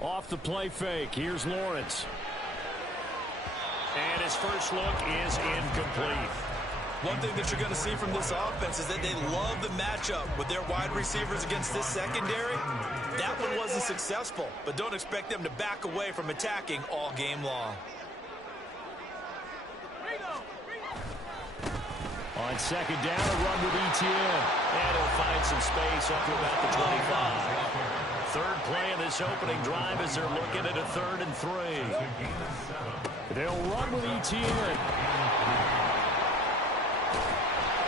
Off the play fake, here's Lawrence. And his first look is incomplete. One thing that you're going to see from this offense is that they love the matchup with their wide receivers against this secondary. That one wasn't successful, but don't expect them to back away from attacking all game long. On second down, a run with Etienne. And he'll find some space up to about the 25. Third play of this opening drive as they're looking at a 3rd and 3. They'll run with Etienne.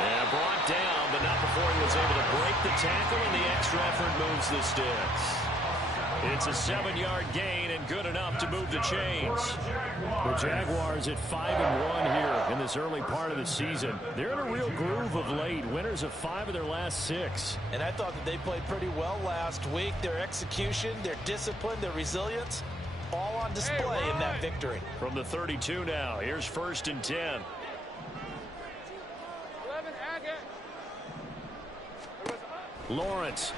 And brought down, but not before he was able to break the tackle, and the extra effort moves the sticks. It's a 7-yard gain and good enough to move the chains. The Jaguars at 5-1 here in this early part of the season. They're in a real groove of late. Winners of 5 of their last 6. And I thought that they played pretty well last week. Their execution, their discipline, their resilience, all on display in that victory. From the 32 now, here's 1st and 10. Lawrence.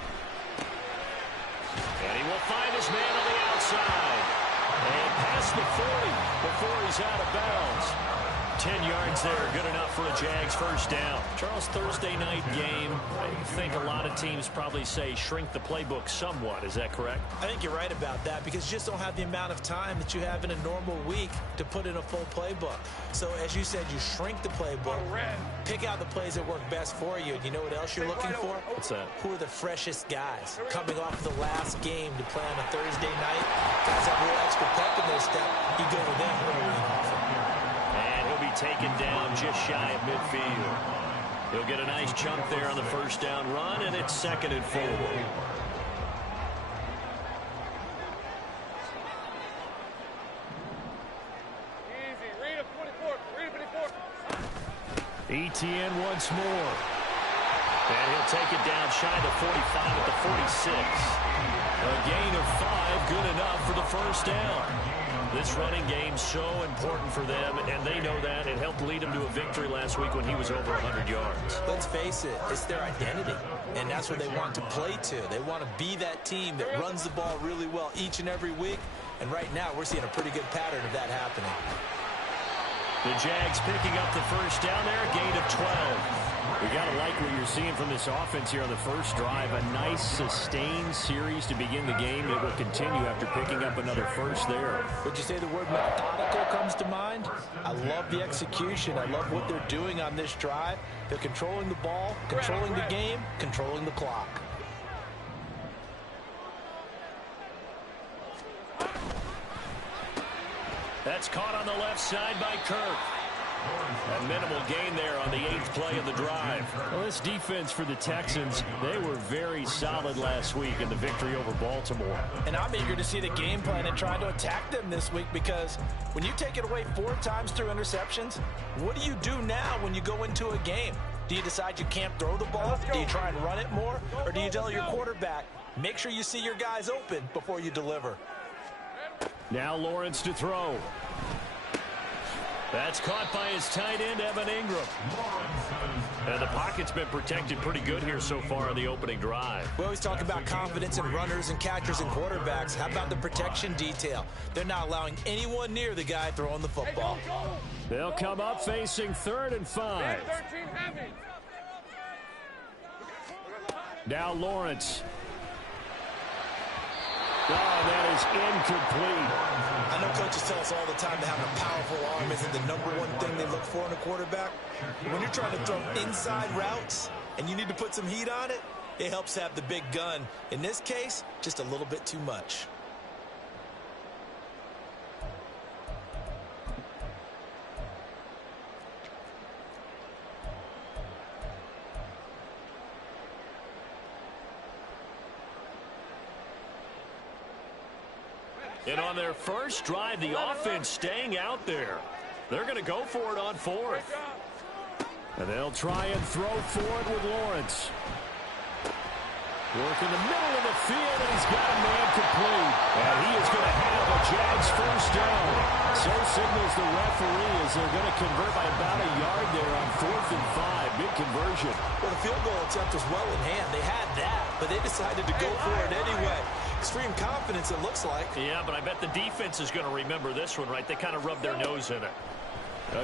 And he will find his man on the outside. And past the 40 before he's out of bounds. 10 yards there, good enough for a Jags first down. Charles, Thursday night game, I think a lot of teams probably say shrink the playbook somewhat. Is that correct? I think you're right about that because you just don't have the amount of time that you have in a normal week to put in a full playbook. So as you said, you shrink the playbook, pick out the plays that work best for you. And you know what else you're looking for? What's that? Who are the freshest guys coming off the last game to play on a Thursday night? Guys have a little extra pep in their step. You go with them early and often. And he'll be taken down just shy of midfield. He'll get a nice chunk there on the first down run, and it's 2nd and 4. Etienne once more. And he'll take it down shy of the 45 at the 46. A gain of 5, good enough for the first down. This running game so important for them, and they know that. It helped lead him to a victory last week when he was over 100 yards. Let's face it, it's their identity, and that's what they want to play to. They want to be that team that runs the ball really well each and every week, and right now we're seeing a pretty good pattern of that happening. The Jags picking up the first down there, a gain of 12. We got to like what you're seeing from this offense here on the first drive. A nice, sustained series to begin the game that will continue after picking up another first there. Would you say the word methodical comes to mind? I love the execution. I love what they're doing on this drive. They're controlling the ball, controlling the game, controlling the clock. That's caught on the left side by Kirk. A minimal gain there on the 8th play of the drive. Well, this defense for the Texans, they were very solid last week in the victory over Baltimore. And I'm eager to see the game plan and try to attack them this week because when you take it away 4 times through interceptions, what do you do now when you go into a game? Do you decide you can't throw the ball? Do you try and run it more? Or do you tell your quarterback, make sure you see your guys open before you deliver? Now Lawrence to throw. That's caught by his tight end, Evan Ingram. And the pocket's been protected pretty good here so far on the opening drive. We always talk about confidence in runners and catchers and quarterbacks. How about the protection detail? They're not allowing anyone near the guy throwing the football. They'll come up facing 3rd and 5. Now Lawrence. Oh, that is incomplete. I know coaches tell us all the time that having a powerful arm isn't the #1 thing they look for in a quarterback. When you're trying to throw inside routes and you need to put some heat on it, it helps have the big gun. In this case, just a little bit too much. And on their first drive, the offense staying out there. They're going to go for it on 4th. And they'll try and throw for it with Lawrence. Work in the middle of the field, and he's got a man complete. And he is going to have a Jags first down. So signals the referee as they're going to convert by about a yard there on 4th and 5. Big conversion. Well, the field goal attempt was well in hand. They had that, but they decided to go for it anyway. extreme confidence, it looks like. Yeah, but I bet the defense is going to remember this one, right? They kind of rubbed their nose in it.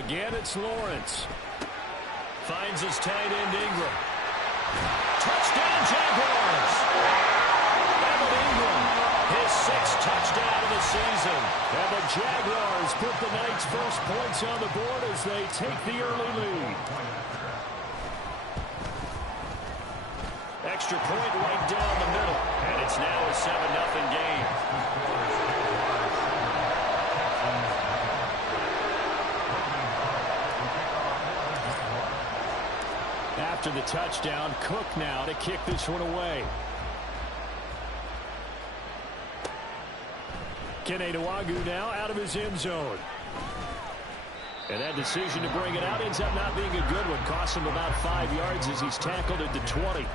Again, it's Lawrence. Finds his tight end, Ingram. Touchdown, Jaguars! Evan Ingram, his 6th touchdown of the season. And the Jaguars put the night's first points on the board as they take the early lead. Extra point right down the middle. And it's now a 7-0 game. After the touchdown, Cook now to kick this one away. Keneduagu now out of his end zone. And that decision to bring it out ends up not being a good one. Cost him about 5 yards as he's tackled at the 20.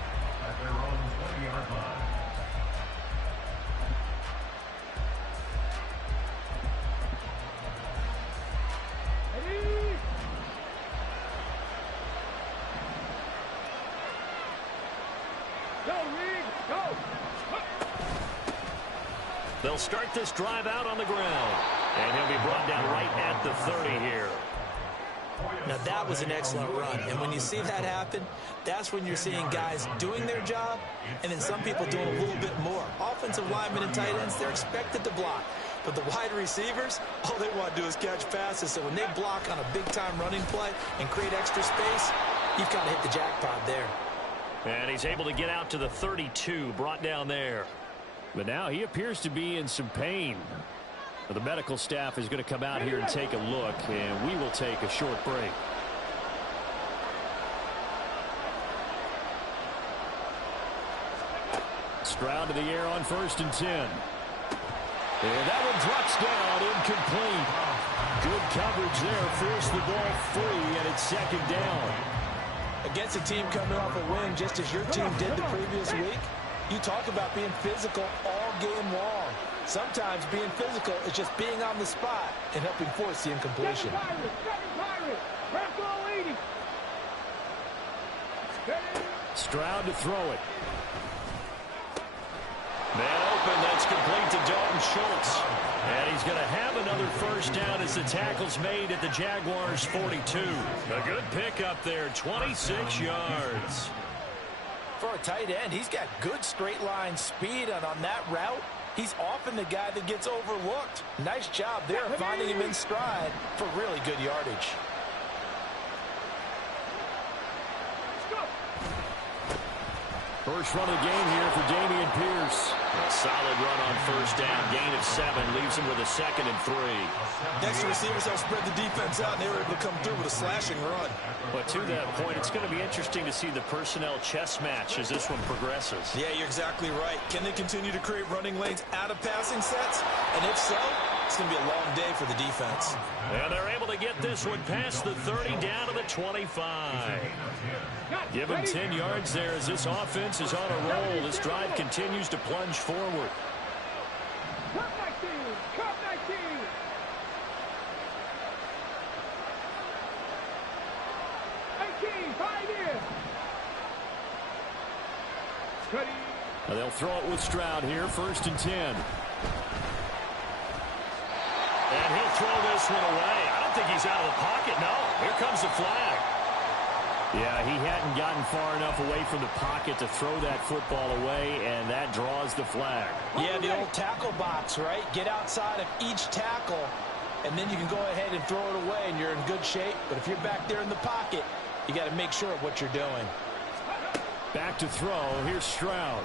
They'll start this drive out on the ground. And he'll be brought down right at the 30 here. Now, that was an excellent run. And when you see that happen, that's when you're seeing guys doing their job and then some people doing a little bit more. Offensive linemen and tight ends, they're expected to block. But the wide receivers, all they want to do is catch passes. So when they block on a big-time running play and create extra space, you've got to hit the jackpot there. And he's able to get out to the 32, brought down there. But now he appears to be in some pain. The medical staff is going to come out here and take a look, and we will take a short break. Stroud to the air on 1st and 10. And that one drops down, incomplete. Good coverage there, forced the ball free, and it's 2nd down. Against a team coming off a win just as your team did the previous week, you talk about being physical all game long. Sometimes being physical is just being on the spot and helping force the incompletion. Stroud to throw it. Man open, that's complete to Dalton Schultz. And he's going to have another 1st down as the tackle's made at the Jaguars' 42. A good pickup there, 26 yards. For a tight end, he's got good straight line speed, and on that route, he's often the guy that gets overlooked. Nice job there finding him in stride for really good yardage. First run of the game here for Dameon Pierce. A solid run on 1st down. Gain of 7 leaves him with a 2nd and 3. Next receivers help spread the defense out, and they were able to come through with a slashing run. But to that point, it's going to be interesting to see the personnel chess match as this one progresses. Yeah, you're exactly right. Can they continue to create running lanes out of passing sets? And if so, it's going to be a long day for the defense. And they're able to get this one past the 30 down to the 25. Give him 10 yards there as this offense is on a roll. This drive continues to plunge forward. Now they'll throw it with Stroud here, 1st and 10. And he'll throw this one away. I don't think he's out of the pocket. No, here comes the flag. Yeah, he hadn't gotten far enough away from the pocket to throw that football away, and that draws the flag. Yeah, the old tackle box, right? Get outside of each tackle, and then you can go ahead and throw it away, and you're in good shape. But if you're back there in the pocket, you got to make sure of what you're doing. Back to throw. Here's Stroud.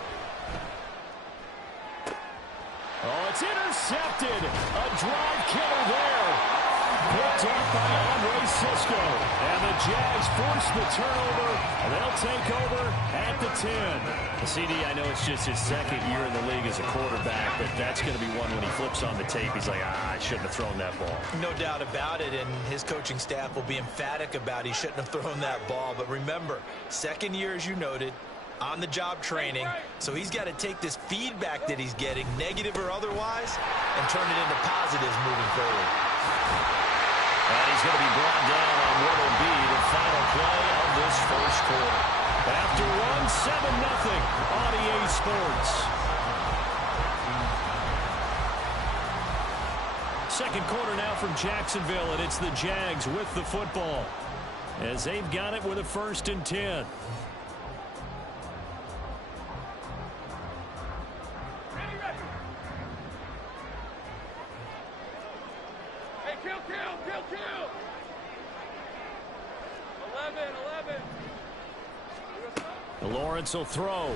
Oh, it's intercepted. A drive killer there. Picked up by Andre Cisco. And the Jags force the turnover. And they'll take over at the 10. CD, I know it's just his 2nd year in the league as a quarterback, but that's going to be one when he flips on the tape. He's like, I shouldn't have thrown that ball. No doubt about it, and his coaching staff will be emphatic about he shouldn't have thrown that ball. But remember, 2nd year, as you noted, on-the-job training, so he's got to take this feedback that he's getting, negative or otherwise, and turn it into positives moving forward. And he's going to be brought down on what will be the final play of this 1st quarter. After one, 7-0 on EA Sports. second quarter now from Jacksonville, and it's the Jags with the football as they've got it with a 1st and 10. Hey, kill. 11. Lawrence will throw.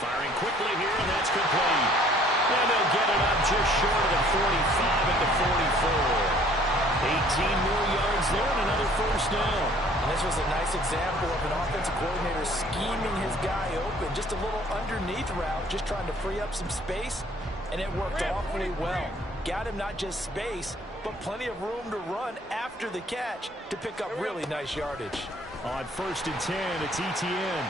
Firing quickly here, and that's complete. And they'll get it up just short of the 45 at the 44. 18 more yards there and another 1st down. And this was a nice example of an offensive coordinator scheming his guy open. Just a little underneath route, just trying to free up some space, and it worked awfully well. Got him not just space, but plenty of room to run after the catch to pick up really nice yardage. On 1st and 10, it's ETN.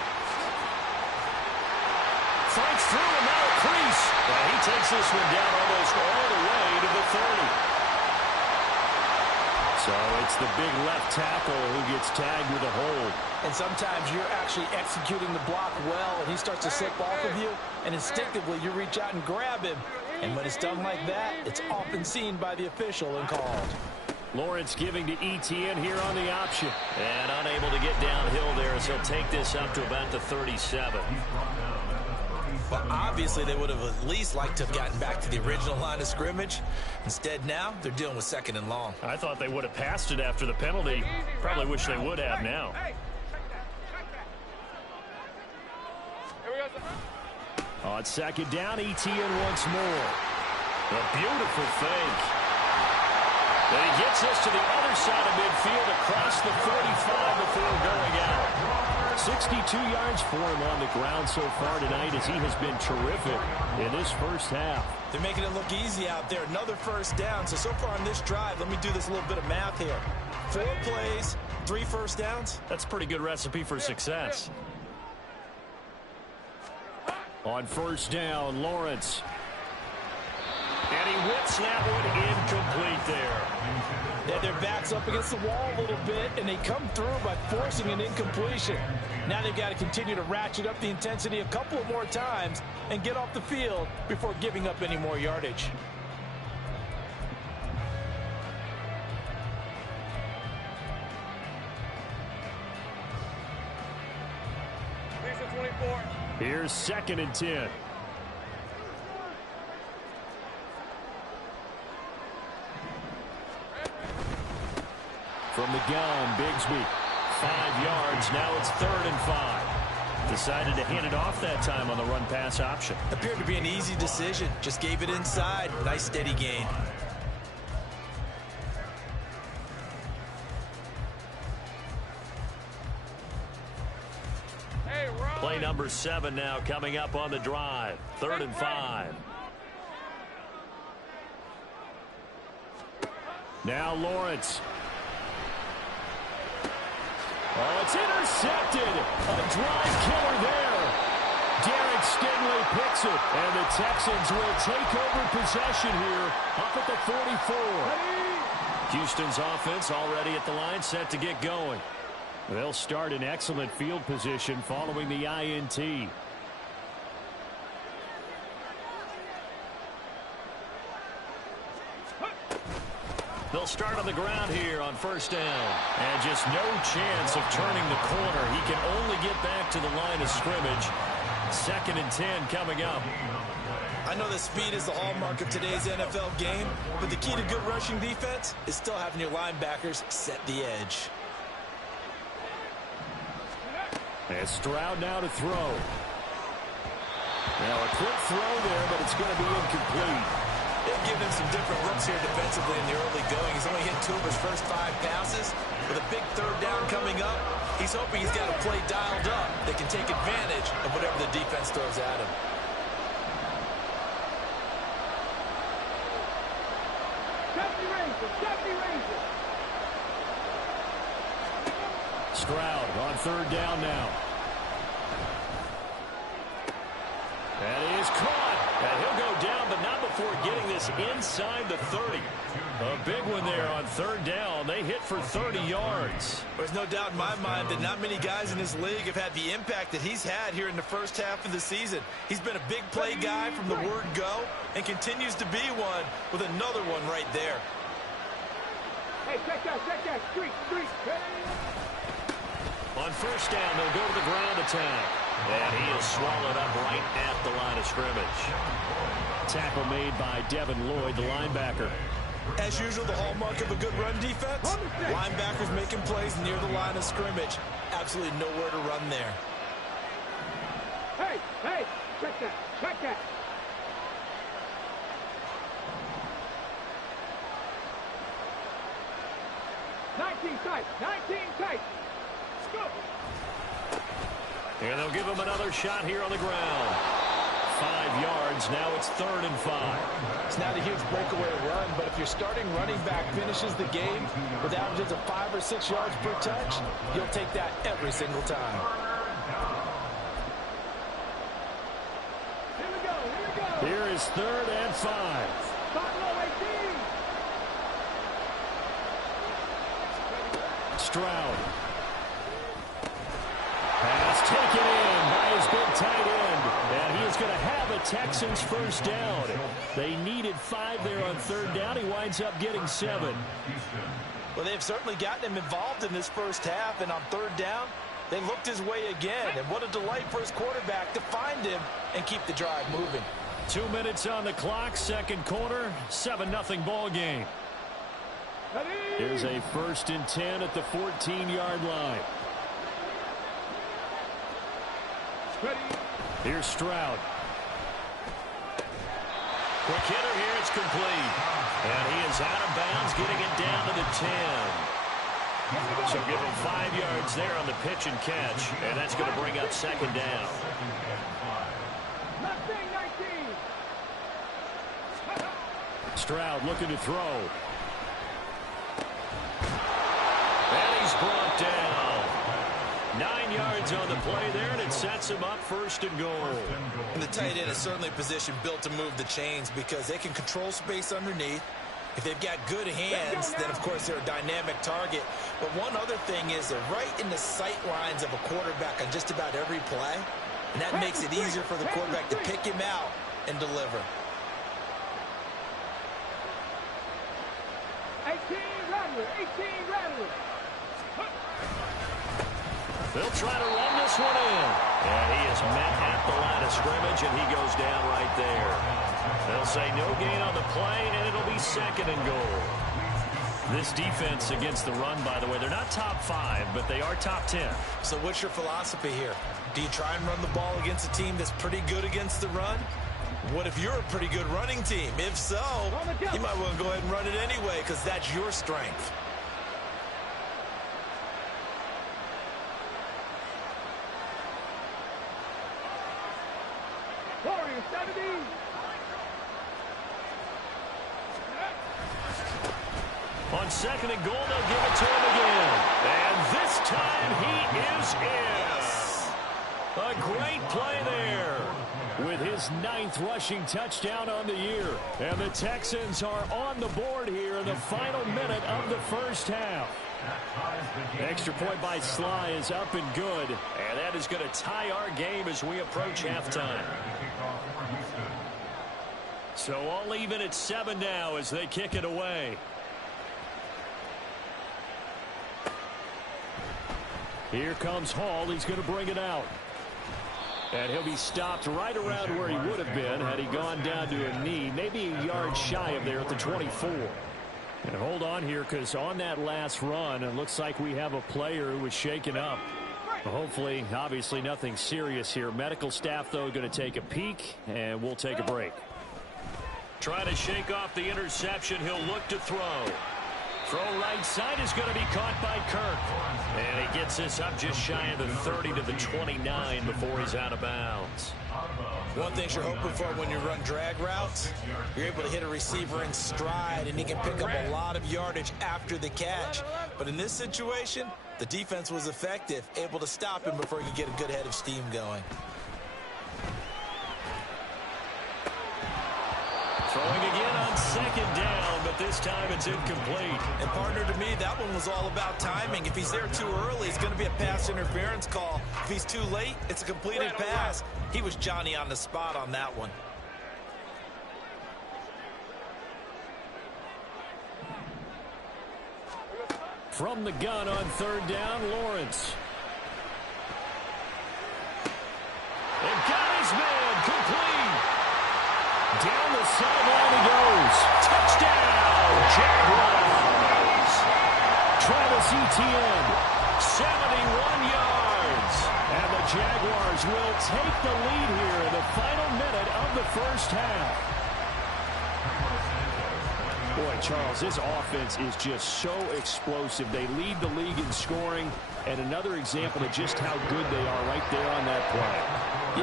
Fights through and now a crease. And he takes this one down almost all the way to the 30. So it's the big left tackle who gets tagged with a hold. And sometimes you're actually executing the block well, and he starts to slip off of you, and instinctively you reach out and grab him. And when it's done like that, it's often seen by the official and called. Lawrence giving to ETN here on the option. And unable to get downhill there as he'll take this up to about the 37. Well, obviously they would have at least liked to have gotten back to the original line of scrimmage. Instead now, they're dealing with 2nd and long. I thought they would have passed it after the penalty. Probably wish they would have now. On 2nd down, ETN once more. A beautiful fake. And he gets us to the other side of midfield across the 45 before going out. 62 yards for him on the ground so far tonight as he has been terrific in this 1st half. They're making it look easy out there. Another 1st down. So far on this drive, let me do this little bit of math here. 4 plays, 3 1st downs. That's a pretty good recipe for success. On 1st down, Lawrence. And he whips that one incomplete there. Yeah, their back's up against the wall a little bit, and they come through by forcing an incompletion. Now they've got to continue to ratchet up the intensity a couple of more times and get off the field before giving up any more yardage. Here's 2nd and 10. From the gun, Bigsby. 5 yards. Now it's 3rd and 5. Decided to hand it off that time on the run-pass option. Appeared to be an easy decision. Just gave it inside. Nice steady gain. Play number 7 now coming up on the drive. 3rd and 5. Now Lawrence. Oh, it's intercepted. A drive killer there. Derek Stingley picks it. And the Texans will take over possession here up at the 44. Houston's offense already at the line, set to get going. They'll start in excellent field position following the INT. They'll start on the ground here on 1st down. And just no chance of turning the corner. He can only get back to the line of scrimmage. 2nd and 10 coming up. I know that speed is the hallmark of today's NFL game, but the key to good rushing defense is still having your linebackers set the edge. And Stroud now to throw. Now a quick throw there, but it's going to be incomplete. They've given him some different looks here defensively in the early going. He's only hit 2 of his first 5 passes. With a big 3rd down coming up, he's hoping he's got a play dialed up that can take advantage of whatever the defense throws at him. Stroud on 3rd down now. That is caught. And he'll go down, but not before getting this pass inside the 30. A big one there on third down. They hit for 30 yards. There's no doubt in my mind that not many guys in this league have had the impact that he's had here in the first half of the season. He's been a big play guy from the word go and continues to be one with another one right there. Hey, check that, street. On first down, they'll go to the ground attack. And he is swallowed up right at the line of scrimmage. Tackle made by Devin Lloyd, the linebacker. As usual, the hallmark of a good run defense, linebackers making plays near the line of scrimmage. Absolutely nowhere to run there. Hey, check that. Nineteen tight. Let's go. And they'll give him another shot here on the ground. 5 yards. Now it's 3rd and 5. It's not a huge breakaway run, but if your starting running back finishes the game with averages of 5 or 6 yards per touch, you'll take that every single time. Here we go. Here is 3rd and 5. Stroud. Pass taken in by his big tight end. And he is going to have a Texans first down. They needed 5 there on 3rd down. He winds up getting 7. Well, they've certainly gotten him involved in this first half, and on 3rd down, they looked his way again. And what a delight for his quarterback to find him and keep the drive moving. 2 minutes on the clock, second quarter, 7-0 ball game. Here's a 1st and 10 at the 14-yard line. Here's Stroud. Quick hitter here, it's complete. And he is out of bounds, getting it down to the 10. So give him 5 yards there on the pitch and catch, and that's going to bring up 2nd down. Stroud looking to throw. And he's brought down. 9 yards on the play there, and it sets him up 1st and goal. And the tight end is certainly a position built to move the chains because they can control space underneath. If they've got good hands, then, of course, they're a dynamic target. But one other thing is they're right in the sight lines of a quarterback on just about every play, and that makes it easier for the quarterback to pick him out and deliver. 18 Rattler. They'll try to run this one in. And he is met at the line of scrimmage, and he goes down right there. They'll say no gain on the play, and it'll be 2nd and goal. This defense against the run, by the way, they're not top 5, but they are top 10. So what's your philosophy here? Do you try and run the ball against a team that's pretty good against the run? What if you're a pretty good running team? If so, you might want to go ahead and run it anyway because that's your strength. On 2nd and goal, they'll give it to him again. And this time he is in. A great play there with his 9th rushing touchdown on the year. And the Texans are on the board here in the final minute of the first half. Extra point by Sly is up and good. And that is going to tie our game as we approach halftime. So all even at 7 now as they kick it away. Here comes Hall. He's going to bring it out. And he'll be stopped right around where he would have been had he gone down to a knee. Maybe a yard shy of there at the 24. And hold on here because on that last run, it looks like we have a player who was shaken up. Hopefully, obviously nothing serious here. Medical staff, though, going to take a peek, and we'll take a break. Trying to shake off the interception. He'll look to throw. Throw right side is going to be caught by Kirk. And he gets this up just shy of the 30 to the 29 before he's out of bounds. One thing you're hoping for when you run drag routes, you're able to hit a receiver in stride, and he can pick up a lot of yardage after the catch. But in this situation, the defense was effective, able to stop him before he could get a good head of steam going. Throwing again on second down, but this time it's incomplete. And partner, to me, that one was all about timing. If he's there too early, it's going to be a pass interference call. If he's too late, it's a completed pass. He was Johnny on the spot on that one. From the gun on third down, Lawrence. And got his man, complete. Down the sideline he goes. Touchdown, Jaguars. Travis Etienne, 71 yards. And the Jaguars will take the lead here in the final minute of the first half. Boy, Charles, this offense is just so explosive. They lead the league in scoring, and another example of just how good they are right there on that play.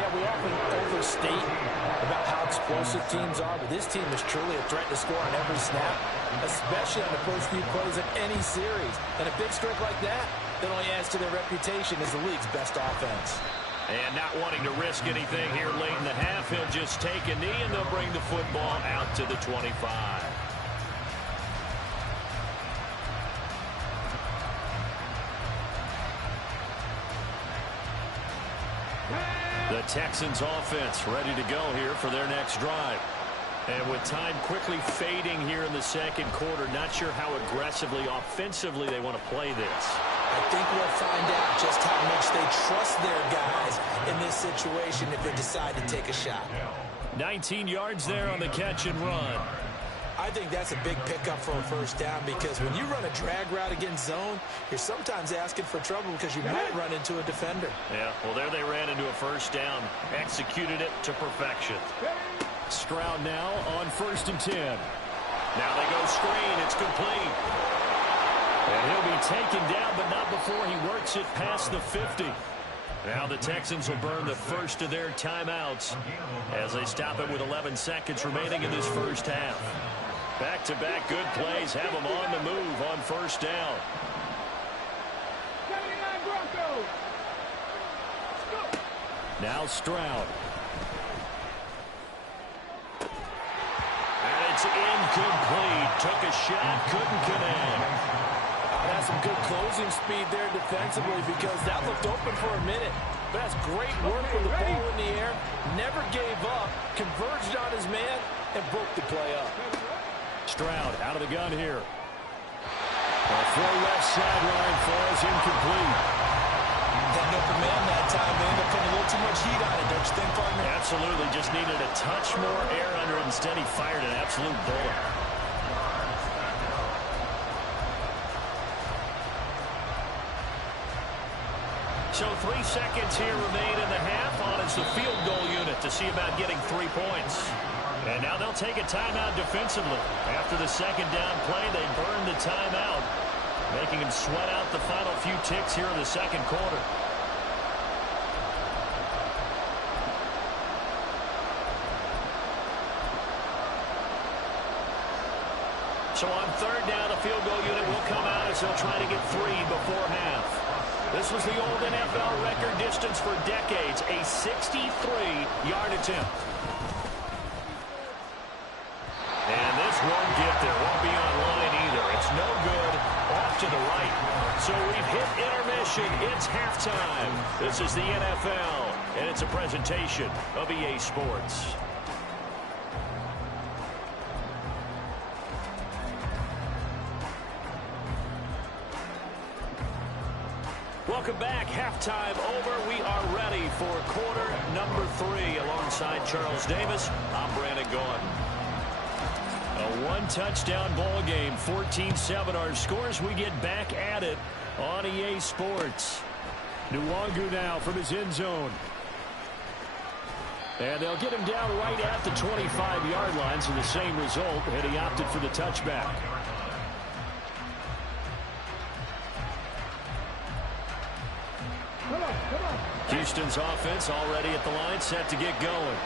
Yeah, we often overstate about how explosive teams are, but this team is truly a threat to score on every snap, especially on the first few plays of any series. And a big streak like that only adds to their reputation as the league's best offense. And not wanting to risk anything here late in the half, he'll just take a knee, and they'll bring the football out to the 25. The Texans offense ready to go here for their next drive. And with time quickly fading here in the second quarter, not sure how aggressively, offensively they want to play this. I think we'll find out just how much they trust their guys in this situation if they decide to take a shot. 19 yards there on the catch and run. I think that's a big pickup for a first down because when you run a drag route against zone, you're sometimes asking for trouble because you might run into a defender. Yeah, well, there they ran into a first down, executed it to perfection. Stroud now on 1st and 10. Now they go screen. It's complete. And he'll be taken down, but not before he works it past the 50. Now the Texans will burn the first of their timeouts as they stop it with 11 seconds remaining in this first half. Back-to-back good plays have them on the move on first down. 79 Broncos. Now Stroud. And it's incomplete. Took a shot, couldn't connect. That's some good closing speed there defensively because that looked open for a minute. But that's great work with the ball in the air. Never gave up, converged on his man, and broke the play up. Stroud out of the gun here. A full left sideline falls incomplete. That open man that time, they ended up putting a little too much heat on it, don't you think, partner? Absolutely. Just needed a touch more air under it. Instead, he fired an absolute bullet. So 3 seconds here remain in the half on as the field goal unit to see about getting 3 points. And now they'll take a timeout defensively. After the second down play, they burn the timeout, making them sweat out the final few ticks here in the second quarter. So on third down, the field goal unit will come out as they'll try to get 3 before half. This was the old NFL record distance for decades, a 63-yard attempt. And this won't get there, won't be online either. It's no good, off to the right. So we've hit intermission, it's halftime. This is the NFL, and it's a presentation of EA Sports. Welcome back. Halftime over. We are ready for quarter number 3. Alongside Charles Davis, I'm Brandon Gaudin. A one-touchdown ball game, 14-7 our scores. We get back at it on EA Sports. Nwangu now from his end zone. And they'll get him down right at the 25-yard line, so the same result, and he opted for the touchback. Houston's offense already at the line, set to get going.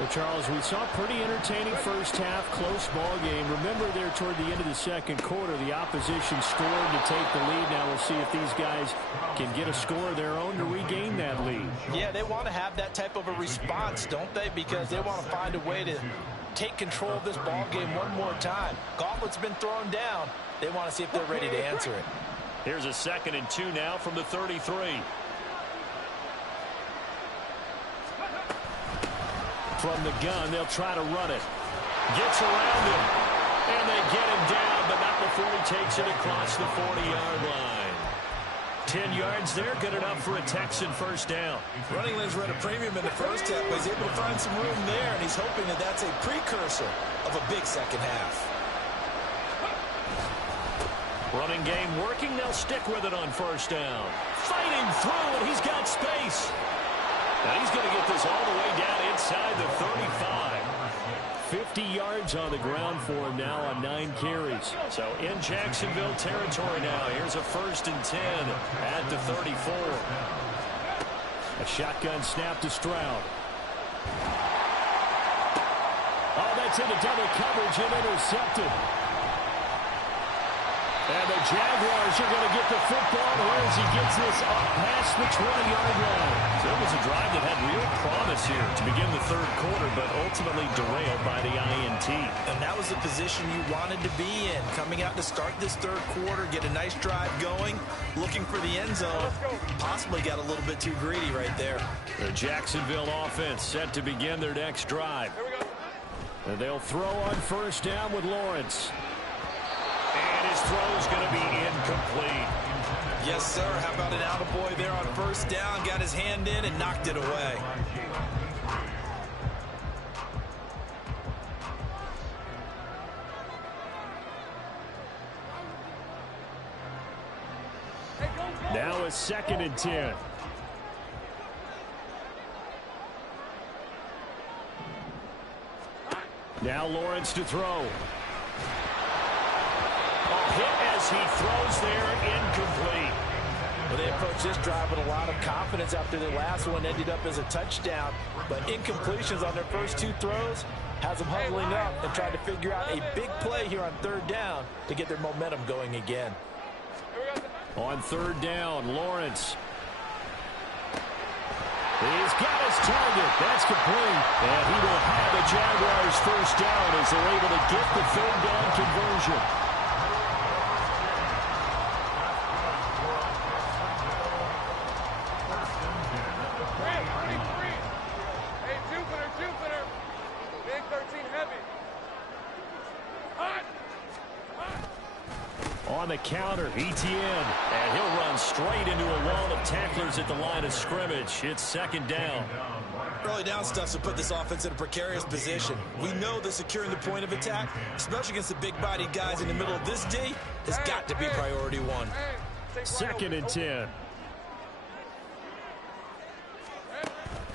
Well, Charles, we saw a pretty entertaining first half, close ball game. Remember there toward the end of the second quarter, the opposition scored to take the lead. Now we'll see if these guys can get a score of their own to regain that lead. Yeah, they want to have that type of a response, don't they? Because they want to find a way to take control of this ball game one more time. Gauntlet's been thrown down. They want to see if they're ready to answer it. Here's a 2nd and 2 now from the 33. From the gun, they'll try to run it. Gets around him. And they get him down, but not before he takes it across the 40-yard line. 10 yards there, good enough for a Texan first down. Running lanes were at a premium in the first half, but he's able to find some room there, and he's hoping that that's a precursor of a big second half. Running game working, they'll stick with it on first down. Fighting through, and he's got space. Now he's going to get this all the way down inside the 35. 50 yards on the ground for him now on 9 carries. So in Jacksonville territory now. Here's a 1st and 10 at the 34. A shotgun snap to Stroud. Oh, that's into double coverage and intercepted. And the Jaguars are going to get the football as he gets this up past the 20-yard line. So it was a drive that had real promise here to begin the 3rd quarter, but ultimately derailed by the INT. And that was the position you wanted to be in. Coming out to start this 3rd quarter, get a nice drive going, looking for the end zone. Possibly got a little bit too greedy right there. The Jacksonville offense set to begin their next drive. And they'll throw on first down with Lawrence. And his throw's going to be incomplete. Yes, sir. How about an attaboy there on first down? Got his hand in and knocked it away. Now a 2nd and 10. Now Lawrence to throw. Hit as he throws there, incomplete. Well, they approached this drive with a lot of confidence after their last one ended up as a touchdown. But incompletions on their first 2 throws has them huddling up and trying to figure out a big play here on 3rd down to get their momentum going again. On 3rd down, Lawrence. He's got his target. That's complete. And he will have the Jaguars first down as they're able to get the 3rd down conversion. On the counter, Etienne, and he'll run straight into a wall of tacklers at the line of scrimmage. It's 2nd down. Early down stuffs will put this offense in a precarious position. We know that securing the point of attack, especially against the big-bodied guys in the middle of this D, has got to be priority 1. 2nd and 10.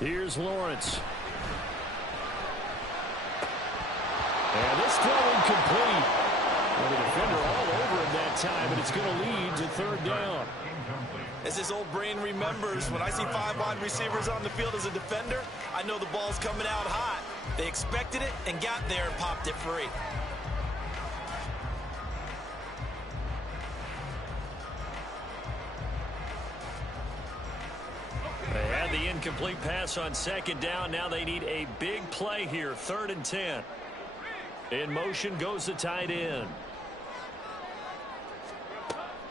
Here's Lawrence. And this throw incomplete. Well, the defender all over him that time, and it's going to lead to 3rd down. As his old brain remembers, when I see 5 wide receivers on the field as a defender, I know the ball's coming out hot. They expected it and got there and popped it free. They had the incomplete pass on 2nd down. Now they need a big play here, 3rd and 10. In motion goes the tight end.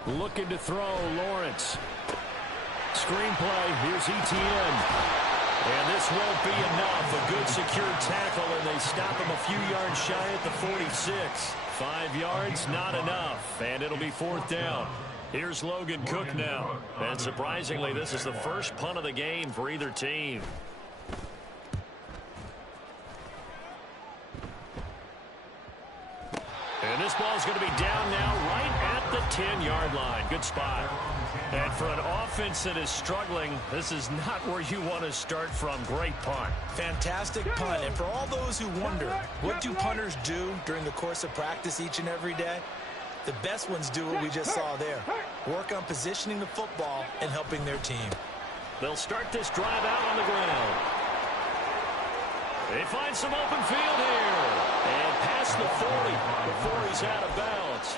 Looking to throw, Lawrence. Screenplay, here's Etienne. And this won't be enough. A good secure tackle, and they stop him a few yards shy at the 46. 5 yards, not enough. And it'll be 4th down. Here's Logan Cook now. And surprisingly, this is the first punt of the game for either team. And this ball's going to be down now right at the 10-yard line. Good spot. And for an offense that is struggling, this is not where you want to start from. Great punt. Fantastic punt. And for all those who wonder, what do punters do during the course of practice each and every day? The best ones do what we just saw there. Work on positioning the football and helping their team. They'll start this drive out on the ground. They find some open field here. And past the 40 before he's out of bounds.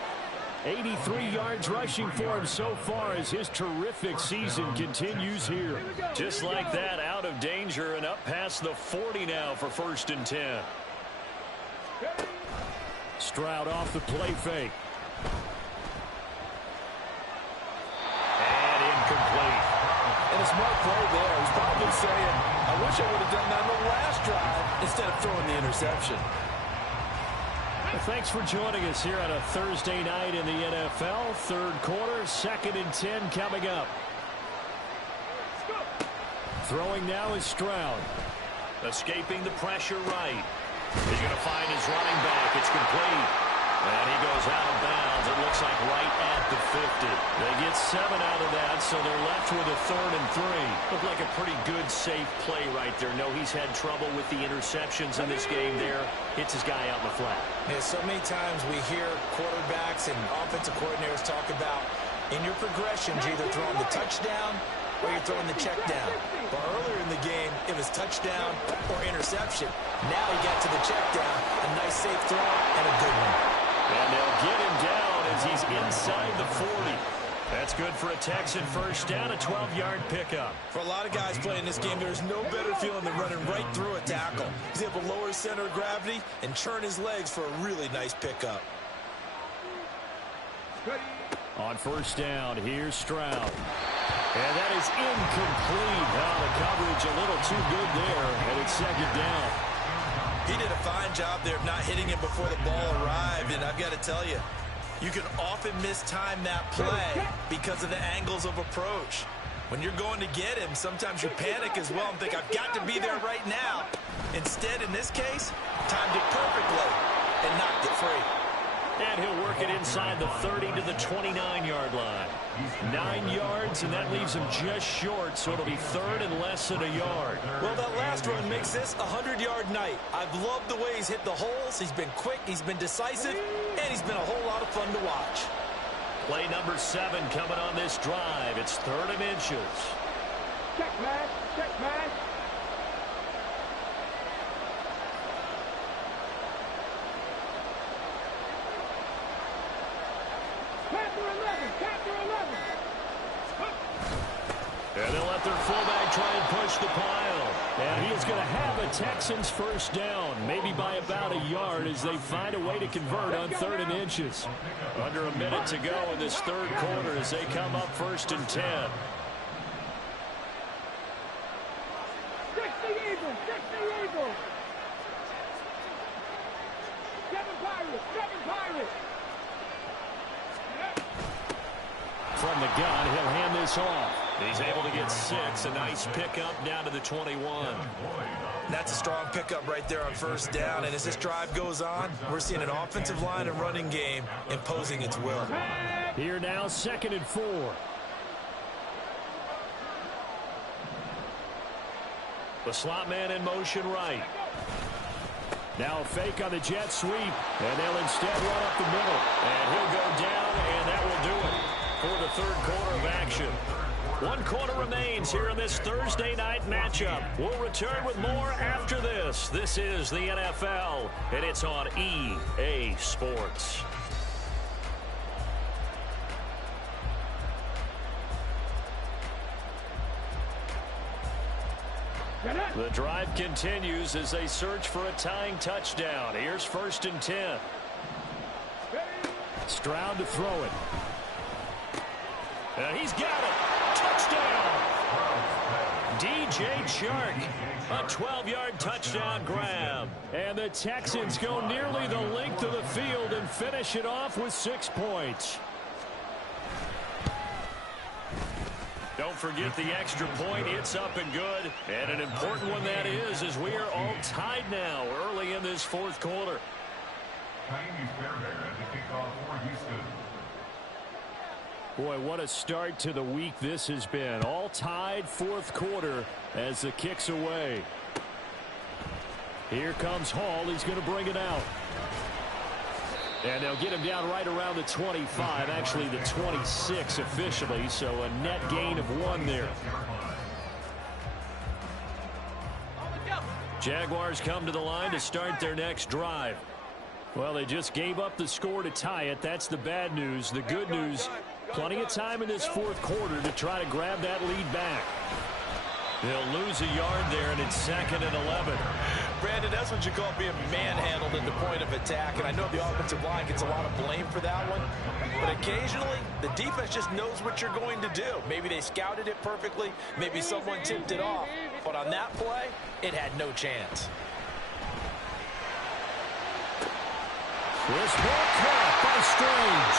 83 yards rushing for him so far as his terrific season continues here. Just like that, out of danger and up past the 40 now for 1st and 10. Stroud off the play fake. And incomplete. And a smart play there. He's probably saying, I wish I would have done that on the last drive instead of throwing the interception. Well, thanks for joining us here on a Thursday night in the NFL. Third quarter, 2nd and 10 coming up. Throwing now is Stroud. Escaping the pressure right. He's going to find his running back. It's complete. And he goes out of bounds. It looks like right at the 50. They get 7 out of that, so they're left with a 3rd and 3. Looked like a pretty good, safe play right there. No, he's had trouble with the interceptions in this game there. Hits his guy out in the flat. Yeah, so many times we hear quarterbacks and offensive coordinators talk about in your progressions, you're either throwing the touchdown or you're throwing the check down. But earlier in the game, it was touchdown or interception. Now he got to the check down. A nice safe throw and a good one. And they'll get him down as he's inside the 40. That's good for a Texan first down, a 12-yard pickup. For a lot of guys playing this game, there's no better feeling than running right through a tackle. He's able to lower his center of gravity and turn his legs for a really nice pickup. On first down, here's Stroud. And that is incomplete. The coverage a little too good there, and it's 2nd down. He did a fine job there of not hitting him before the ball arrived, and I've got to tell you, you can often mistime that play because of the angles of approach. When you're going to get him, sometimes you panic as well and think, I've got to be there right now. Instead, in this case, timed it perfectly and knocked it free. And he'll work it inside the 30 to the 29-yard line. 9 yards, and that leaves him just short, so it'll be 3rd and less than a yard. Well, that last run makes this a 100-yard night. I've loved the way he's hit the holes. He's been quick, he's been decisive, and he's been a whole lot of fun to watch. Play number 7 coming on this drive. It's 3rd and inches. Check man, check man. And they'll let their fullback try and push the pile. And he is going to have a Texans first down, maybe by about a yard as they find a way to convert on 3rd and inches. Under a minute to go in this third quarter as they come up 1st and 10. 60 Eagles, 60 Eagles. 7 Pirates, 7 Pirates. From the gun, he'll hand this off. He's able to get 6. A nice pickup down to the 21. That's a strong pickup right there on first down. And as this drive goes on, we're seeing an offensive line and running game imposing its will. Here now, 2nd and 4. The slot man in motion right. Now a fake on the jet sweep. And they'll instead run up the middle. And he'll go down, and that will do it for the third quarter of action. 1 quarter remains here in this Thursday night matchup. We'll return with more after this. This is the NFL, and it's on EA Sports. The drive continues as they search for a tying touchdown. Here's 1st and 10. Stroud to throw it. And he's got it. Touchdown. DJ Chark. A 12-yard touchdown grab. And the Texans go nearly the length of the field and finish it off with 6 points. Don't forget the extra point. It's up and good. And an important one that is, as we are all tied now early in this fourth quarter. Boy, what a start to the week this has been. All tied fourth quarter as the kick's away. Here comes Hall. He's going to bring it out. And they'll get him down right around the 25, actually the 26 officially, so a net gain of 1 there. Jaguars come to the line to start their next drive. Well, they just gave up the score to tie it. That's the bad news. The good news, plenty of time in this fourth quarter to try to grab that lead back. They'll lose a yard there, and it's 2nd and 11. Brandon, that's what you call being manhandled at the point of attack, and I know the offensive line gets a lot of blame for that one, but occasionally the defense just knows what you're going to do. Maybe they scouted it perfectly, maybe someone tipped it off, but on that play, it had no chance. This ball caught by Strange.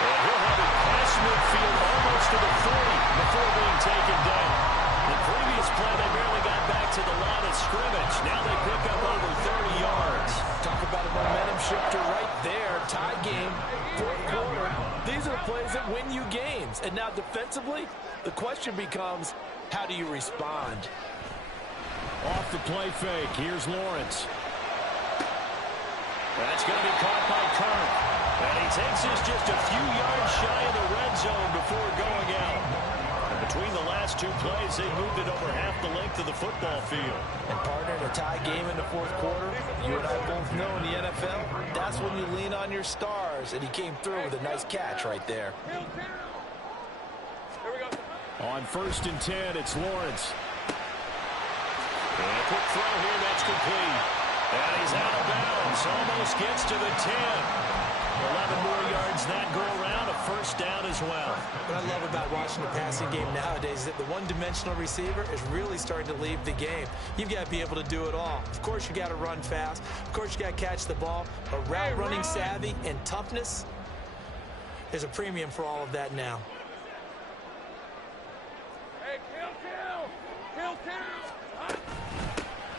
And he'll have it past midfield almost to the 40 before being taken down. The previous play, they barely got back to the line of scrimmage. Now they pick up over 30 yards. Talk about a momentum shifter right there. Tie game, fourth quarter. These are the plays that win you games. And now defensively, the question becomes, how do you respond? Off the play fake. Here's Lawrence. That's going to be caught by Kirk. And he takes this just a few yards shy of the red zone before going out. And between the last two plays, they moved it over half the length of the football field. And partner, in a tie game in the fourth quarter, you and I both know in the NFL, that's when you lean on your stars. And he came through with a nice catch right there. On 1st and 10, it's Lawrence. And a quick throw here, that's complete. And he's out of bounds. Almost gets to the 10. 11 more yards that go around. A first down as well. What I love about watching the passing game nowadays is that the one-dimensional receiver is really starting to leave the game. You've got to be able to do it all. Of course, you got to run fast. Of course, you got to catch the ball. But route running savvy and toughness, there's a premium for all of that now. Hey, kill.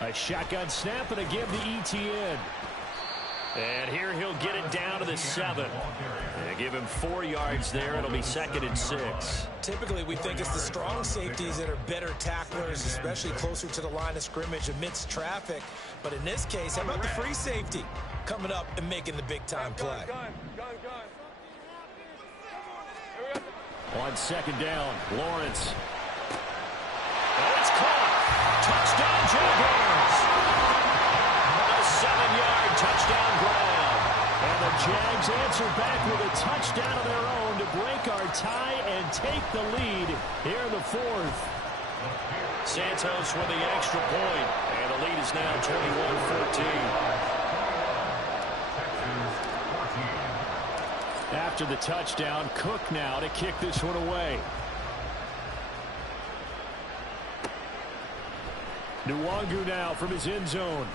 A shotgun snap and a give to ETN. And here he'll get it down to the 7. They give him 4 yards there. It'll be 2nd and 6. Typically, we think it's the strong safeties that are better tacklers, especially closer to the line of scrimmage amidst traffic. But in this case, how about the free safety coming up and making the big-time play? On 2nd down, Lawrence. Oh, it's caught. Touchdown, Jaguars. A 7-yard touchdown grab. And the Jags answer back with a touchdown of their own to break our tie and take the lead here in the 4th. Santos with the extra point. And the lead is now 21-14. After the touchdown, Cook now to kick this one away. Nwangu now from his end zone.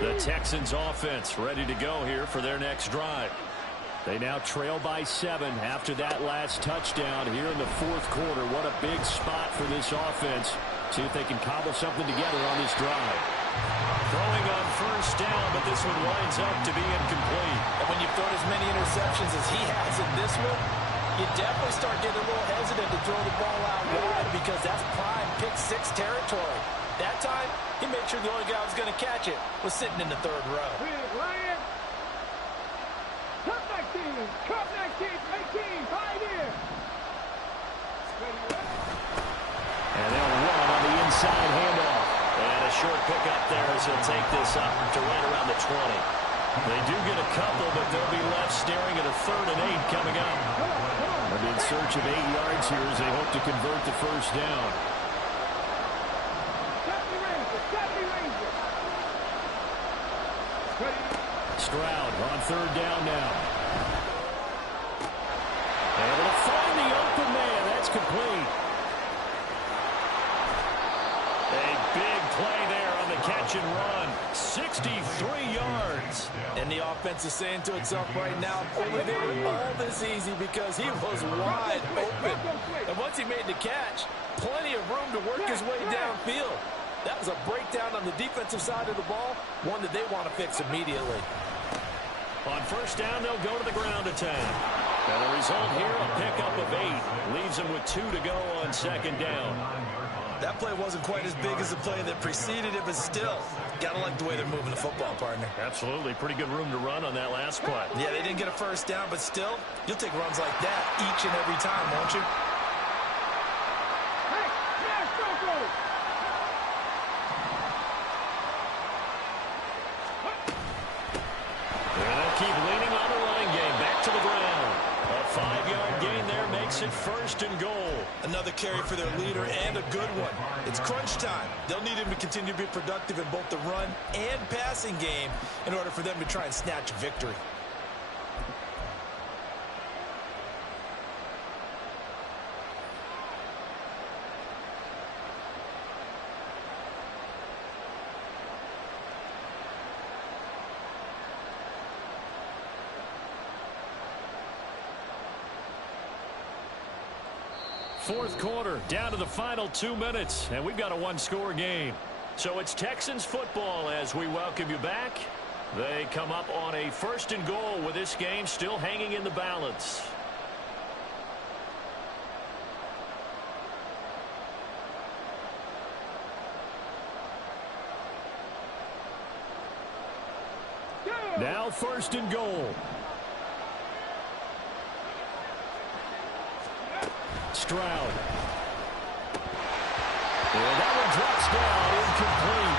The Texans offense ready to go here for their next drive. They now trail by 7 after that last touchdown here in the 4th quarter. What a big spot for this offense. See if they can cobble something together on this drive. Throwing on 1st down, but this one winds up to be incomplete. And when you've thrown as many interceptions as he has in this one, you definitely start getting a little hesitant to throw the ball out wide because that's prime pick-6 territory. That time, he made sure the only guy who was going to catch it was sitting in the 3rd row. Cup 19, 18, pioneer. And they'll run on the inside handoff. And a short pickup there as he'll take this up to right around the 20. They do get a couple, but they'll be left staring at a 3rd and 8 coming up. They'll be in search of 8 yards here as they hope to convert the 1st down. Stroud on 3rd down now. Able to find the open man. That's complete. A big play there on the catch and run. 63 yards. And the offense is saying to itself right now, we made all this easy because he was wide open. And once he made the catch, plenty of room to work his way downfield. That was a breakdown on the defensive side of the ball, one that they want to fix immediately. On 1st down, they'll go to the ground attack. And the result here, a pickup of 8. Leaves them with 2 to go on 2nd down. That play wasn't quite as big as the play that preceded it, but still, gotta like the way they're moving the football, partner. Absolutely. Pretty good room to run on that last play. Yeah, they didn't get a 1st down, but still, you'll take runs like that each and every time, won't you? makes it 1st and goal. Another carry for their leader and a good one. It's crunch time. They'll need him to continue to be productive in both the run and passing game in order for them to try and snatch a victory. Fourth quarter, down to the final 2 minutes, and we've got a one-score game. So it's Texans football as we welcome you back. They come up on a 1st and goal with this game still hanging in the balance. Now 1st and goal. Stroud. And that one drops down, incomplete.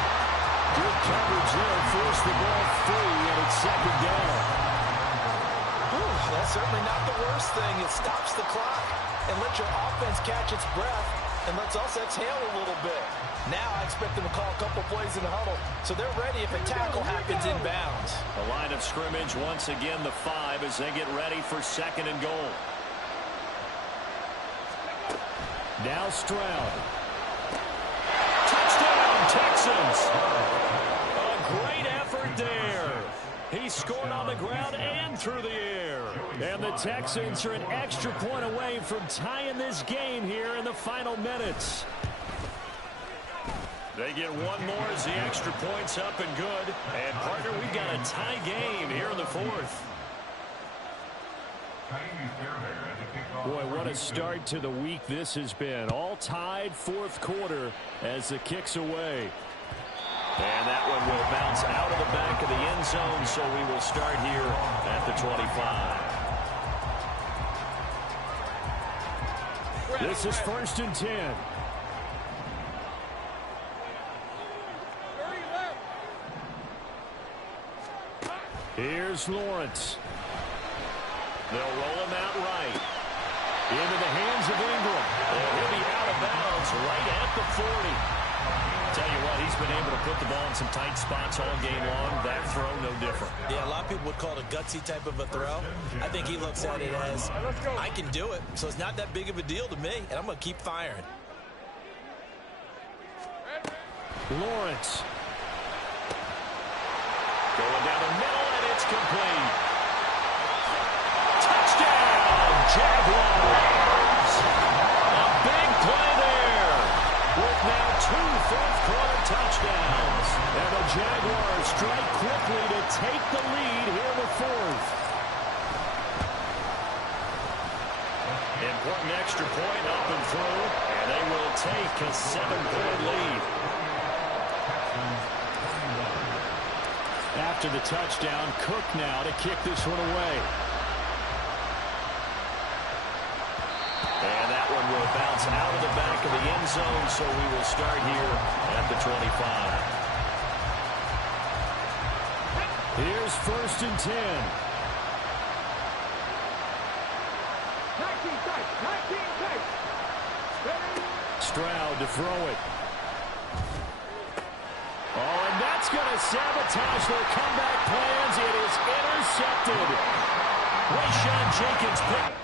Good coverage there, forced the ball free, and it's 2nd down. That's certainly not the worst thing. It stops the clock and lets your offense catch its breath and lets us exhale a little bit. Now I expect them to call a couple plays in the huddle, so they're ready if a tackle happens inbounds. The line of scrimmage, once again, the 5 as they get ready for 2nd and goal. Now Stroud. Touchdown, Texans. A great effort there. He scored on the ground and through the air. And the Texans are an extra point away from tying this game here in the final minutes. They get one more as the extra point's up and good. And, partner, we've got a tie game here in the 4th. Boy, what a start to the week this has been. All tied 4th quarter as the kick's away. And that one will bounce out of the back of the end zone, so we will start here at the 25. This is 1st and 10. Here's Lawrence. They'll roll him out right. Into the hands of Ingram. He'll be out of bounds right at the 40. Tell you what, he's been able to put the ball in some tight spots all game long. That throw, no different. Yeah, a lot of people would call it a gutsy type of a throw. I think he looks at it as, I can do it, so it's not that big of a deal to me, and I'm going to keep firing. Lawrence. Going down the middle, and it's complete. Touchdown, Jaguars. A big play there with now 2 fourth-quarter touchdowns. And the Jaguars strike quickly to take the lead here in the 4th. Important extra point up and through, and they will take a 7-point lead. After the touchdown, Cook now to kick this one away. And that one will bounce out of the back of the end zone, so we will start here at the 25. Here's 1st and 10. 19 tight, 19 tight. Stroud to throw it. Oh, and that's going to sabotage their comeback plans. It is intercepted. Rayshawn Jenkins picked.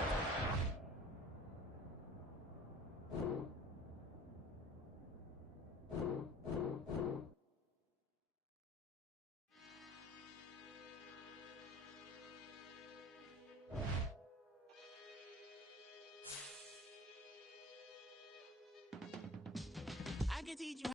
I can teach you